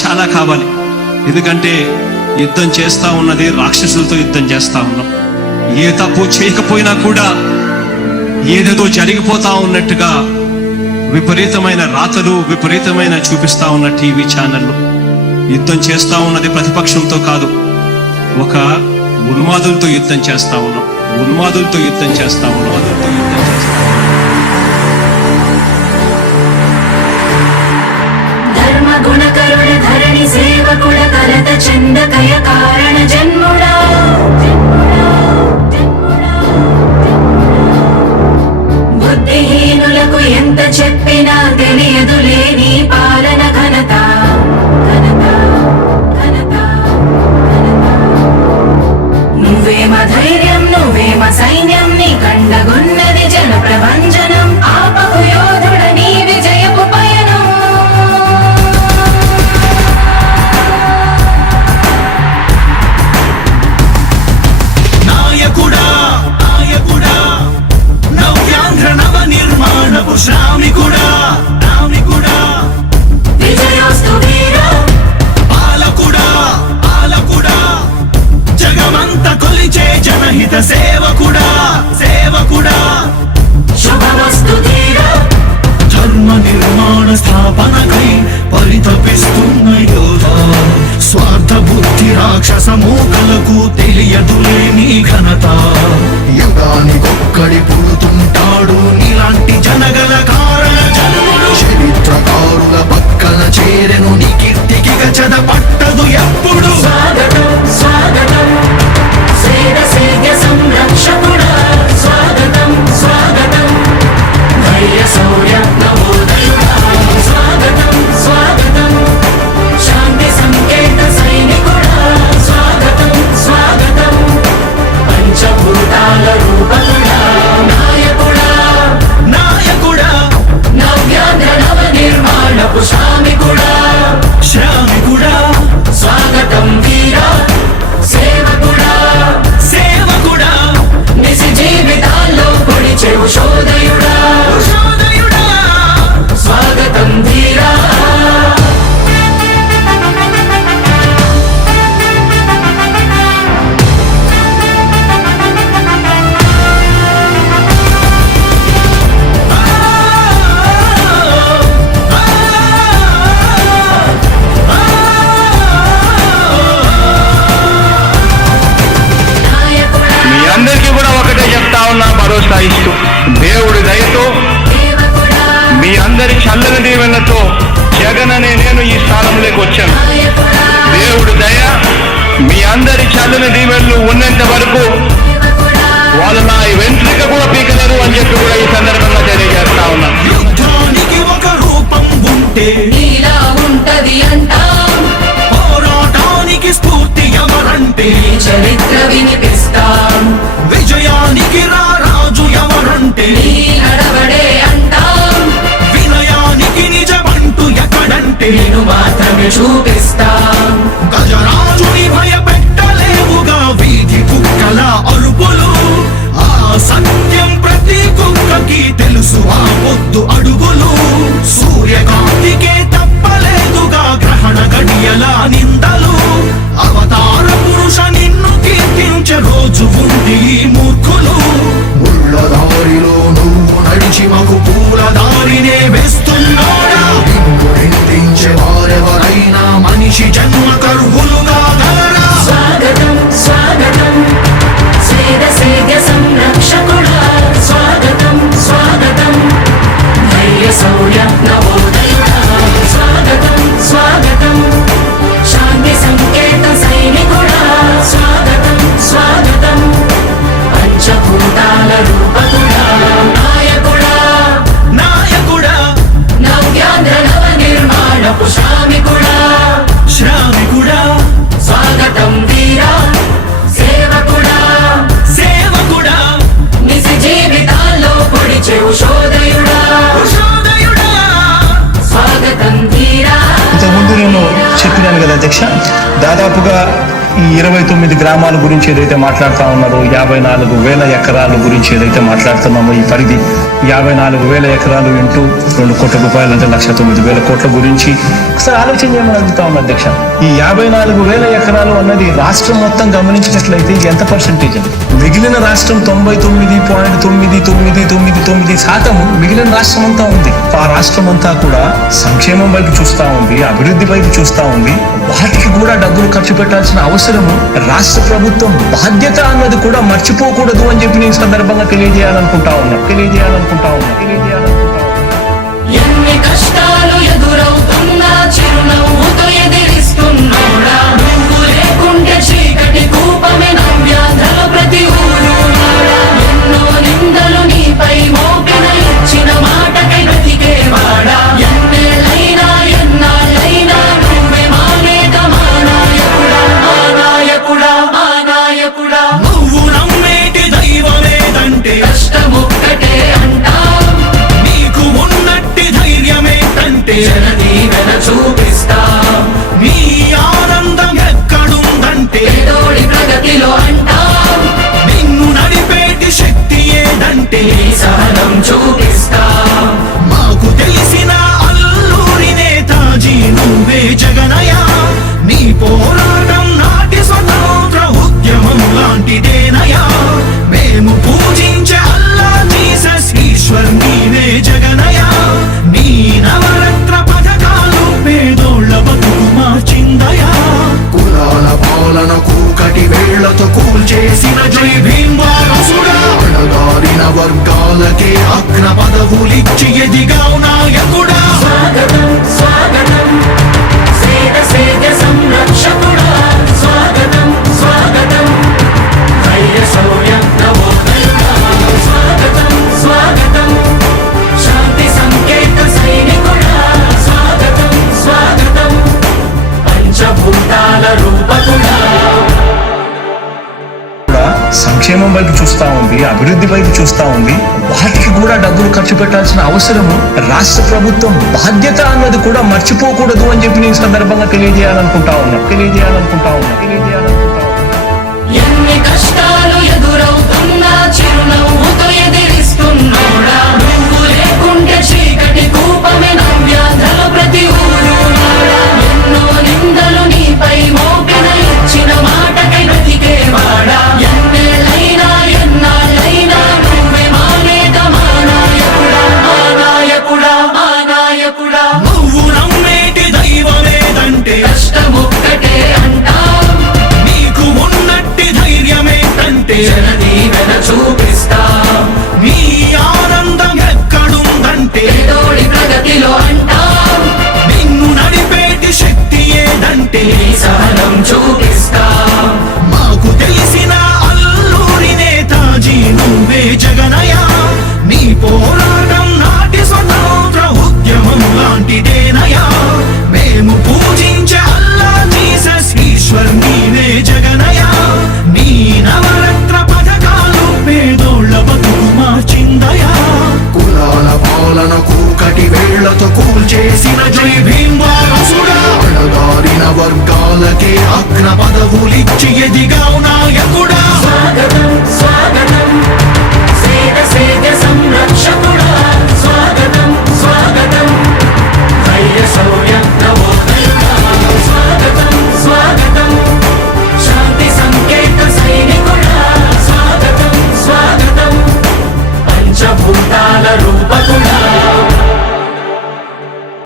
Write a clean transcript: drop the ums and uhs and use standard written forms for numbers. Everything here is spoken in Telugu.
చాలా కావాలి. ఎందుకంటే యుద్ధం చేస్తా ఉన్నది రాక్షసులతో యుద్ధం చేస్తా ఉన్నాం. ఏ తప్పు చేయకపోయినా కూడా ఏదేదో జరిగిపోతా ఉన్నట్టుగా విపరీతమైన రాతలు, విపరీతమైన చూపిస్తా ఉన్న టీవీ ఛానళ్ళు. యుద్ధం చేస్తా ఉన్నది ప్రతిపక్షంతో కాదు, ఒక ఉన్మాదులతో యుద్ధం చేస్తా ఉన్నాం. ఉన్మాదులతో యుద్ధం చేస్తా ఉన్నాం. ధర్మ గుణకరుణ ధరణి సేవకుడ కలత చందకయ కారణ జన్ముడా బుద్ధిహీనులకు ఎంత చెప్పినా తెలియదులే నీ పాలన ఘనత. నువ్వేమ ధైర్యం, నువ్వేమ సైన్యం, నీ కండగున్నది జన ప్రభంజనం. ఆపకు యోధుడ నీ విజయపు పయనం. నాయకుడా నాయకుడా నవ్యాంధ్ర నవ నిర్మాణపు శ్రామికుడా రామికుడా విజయోస్తు వీరా పాలకుడా పాలకుడా జగమంత కొలిచే జనహిత సేవకుడా సేవకుడా శుభమస్తు ధీరా ధర్మ నిర్మాణ స్థాపనకై పరితపిస్తున్న యోధా. స్వార్థ బుద్ధి రాక్షస మూకలకు తెలియదులే నీ ఘనత. యుగానికొక్కడి పుడుతుంటాడు నీలాంటి జనగల కారణ జన్ముడు. చరిత్రకారుల పక్కన చేరెను నీ కీర్తికి గచద పట్టదు ఎప్పుడు. స్వాగతం స్వాగతం సేద సేద్య సంరక్షకుడా. స్వాగతం స్వాగతం ధైర్య శౌర్య నవోదయుడా. స్వాగతం స్వాగతం శాంతి సంకేత సైనికుడా. స్వాగతం స్వాగతం పంచభూతాల రూపకుడా. నాయకుడా నాయకుడా నవ్యాంధ్ర నవ నిర్మాణపు శ్రామికుడా. శ్రామికుడా స్వాగతం వీరా సేవకుడా. సేవకుడా నిజ జీవితాల్లో పొడిచెవు శోధయుడా. శోధయుడా స్వాగతం ధీరా నాయకుడా మీ అందరికీ కూడా ఒకటే చెప్తా ఉన్నా, భరోసా ఇస్తూ దేవుడి దయతో సేవకుడా. మీ అందరి చల్లని దీవెనతో జగన్ అనే నేను ఈ స్థానంలోకి వచ్చాను. నాయకుడా దేవుడి దయ, మీ అందరి చల్లని దీవెనలు ఉన్నంత వరకు సేవకుడా. వాళ్ళు నా వెంట్రిక కూడా పీకలేరు అని చెప్పి కూడా ఈ సందర్భంగా తెలియజేస్తా ఉన్నా. యుద్ధానికి ఒక రూపం ఉంటే నీలా ఉంటది అంటాం. పోరాటానికి స్ఫూర్తి ఎవరంటే నీ చరిత్ర వినిపిస్తాం. విజయానికి రారాజు ఎవరంటే నీ నడవడే అంటాం. వినయానికి నిజమంటూ ఎక్కడంటే నేను మాత్రమే చూపిస్తాం. గజరాజుని భయపెట్టలేవుగా వీధి కుక్కల అరుపులు. ఆ సత్యం ప్రతి కుక్కకి తెలుసు, ఆ పొద్దు అడుగులు. సూర్యకాంతికే తప్పలేదుగా గ్రహణ గడియల నిందలు. అవతార పురుష నిన్ను కీర్తించే రోజు ఉంది ఈ మూర్ఖులు. ముళ్ళ దారిలో నువ్వు నడిచి మాకు పూల దారినే వేస్తున్నాడా నిన్ను నిందించే వారెవరైనా మనిషి జన్మ కర్హులుగా గలరా. స్వాగతం స్వాగతం సేద సేద్య సంరక్షకుడా. స్వాగతం స్వాగతం ధైర్య శౌర్య నవోదయుడా. స్వాగతం స్వాగతం శాంతి సంకేత సైనికుడా. స్వాగతం స్వాగతం పంచభూతాల రూపకుడా. నాయకుడా నాయకుడా నవ్యాంధ్ర నవ నిర్మాణపు శ్రామికుడా. శ్రామికుడా స్వాగతం వీరా సేవకుడా. సేవకుడా నిజ జీవితాల్లో పొడిచెవు శోధయుడా. శోధయుడా స్వాగతం ధీరా ఇంతకుముందు నేను చెప్పినాను కదా అధ్యక్ష, దాదాపుగా ఈ 29 గ్రామాల గురించి ఏదైతే మాట్లాడుతా ఉన్నారో 54,000 ఎకరాల గురించి ఏదైతే మాట్లాడుతున్నామో ఈ పరిధి 54,000 ఎకరాలు ఇంటూ 2 కోట్ల రూపాయలు అంటే 1,09,000 కోట్ల గురించి ఒకసారి ఆలోచన చేయమని అడుగుతా ఉన్నా అధ్యక్ష. ఈ 54,000 ఎకరాలు అన్నది రాష్ట్రం మొత్తం గమనించినట్లయితే ఎంత పర్సెంటేజ్ అండి? మిగిలిన రాష్ట్రం 99.999% మిగిలిన రాష్ట్రం అంతా ఉంది. ఆ రాష్ట్రం అంతా కూడా సంక్షేమం వైపు చూస్తా ఉంది, అభివృద్ధి వైపు చూస్తా ఉంది. వాటికి కూడా డబ్బులు ఖర్చు పెట్టాల్సిన అవసరము రాష్ట్ర ప్రభుత్వం బాధ్యత అన్నది కూడా మర్చిపోకూడదు అని చెప్పి నేను సందర్భంగా తెలియజేయాలనుకుంటా ఉన్నా. ఎన్ని కష్టాలు ఎదురవుతున్నా చిరునవ్వుతో ఎదిరిస్తున్నోడా, నువ్వు లేకుంటే చీకటి కూపమే నవ్యాంధ్రలో ప్రతి ఊరు నాడా. ఎన్నో నిందలు నీపై మోపిన ఇచ్చిన మాటకై బ్రతికేవాడా, ఎన్నేళ్ళైనా ఎన్నాళ్ళైనా నువ్వే మా నేత, మా నాయకుడా, మా నాయకుడా, మా నాయకుడా. నువ్వు నమ్మేటి దైవమేదంటే కష్టమొక్కటే అంటాం, నీకు ఉన్నట్టి ధైర్యమేంటంటే జనదీవెన చూపిస్తాం. నీ ఆనందం ఎక్కడుందంటే పేదోడి ప్రగతిలో అంటాం, నిన్ను నడిపేటి శక్తి ఏదంటే నీ సహనం చూపిస్తాం. మాకు తెలిసిన అల్లూరి నేతాజీ నువ్వే జగనయ్య. నీ పోరాటం నాటి స్వతంత్ర ఉద్యమం లాంటిదేనయ్యా. మేము పూజించే అల్లా జీసస్ ఈశ్వర్ నీవే జగనయ్య. నీ నవరత్న పథకాలు పేదోళ్ళ బతుకు మార్చిందయా. కులాల పాలన కూకటి వేళ్లతో కూల్చేసిన జై భీమ్ వారసుడా, అణగారిన వర్గాలకే అగ్ర పదవులిచ్చి ఎదిగావు నాయకుడా. స్వాగతం స్వాగతం సేద సేద సంరక్షకుడా, స్వాగతం స్వాగతం ధైర్య శౌర్య నవోదయుడా. స్వాగతం స్వాగతం శాంతి సంకేత సైనికుడా, స్వాగతం స్వాగతం పంచభూతాల రూపకుడా. కూడా సంక్షేమం వైపు చూస్తా ఉంది, అభివృద్ధి వైపు చూస్తా ఉంది. వాటికి కూడా డబ్బులు ఖర్చు పెట్టాల్సిన అవసరము రాష్ట్ర ప్రభుత్వం బాధ్యత అన్నది కూడా మర్చిపోకూడదు అని చెప్పి నేను సందర్భంగా తెలియజేయాలనుకుంటా ఉన్నా. ఎన్ని కష్టాలు ఎదురవుతున్నా చిరునవ్వుతో ఎదిరిస్తున్నోడా, నువ్వు లేకుంటే చీకటి కూపమే నవ్యాంధ్రలో ప్రతి ఊరు నాడా. ఎన్నో నిందలు నీపై మోపిన ఇచ్చిన మాటకై బ్రతికేవాడా, ఎన్నేళ్ళైనా ఎన్నాళ్ళైనా నువ్వే మా నేత, మా నాయకుడా, మా నాయకుడా, మా నాయకుడా. నువ్వు నమ్మేటి దైవమేదంటే కష్టమొక్కటే అంటాం, నీకు ఉన్నట్టి ధైర్యమేంటంటే జనదీవెన చూపిస్తాం. నీ ఆనందం ఎక్కడుందంటే పేదోడి ప్రగతిలో అంటాం, నిన్ను నడిపేటి శక్తి ఏదంటే నీ సహనం చూపిస్తాం. మాకు తెలిసిన అల్లూరి నేతాజీ నువ్వే జగనయ్య. నీ పోరాటం నాటి స్వతంత్ర ఉద్యమం లాంటిదేనయ్యా. మేము పూజించే అల్లా జీసస్ ఈశ్వర్ నీవే జగనయ్య. నీ నవరత్న పథకాలు పేదోళ్ళ బతుకు మార్చిందయా. కులాల పాలన కూకటి వేళ్లతో కూల్చేసిన జై భీమ్ వారసుడా, అణగారిన వర్గాలకే అగ్ర పదవులిచ్చి ఎదిగావు నాయకుడా. స్వాగతం స్వాగతం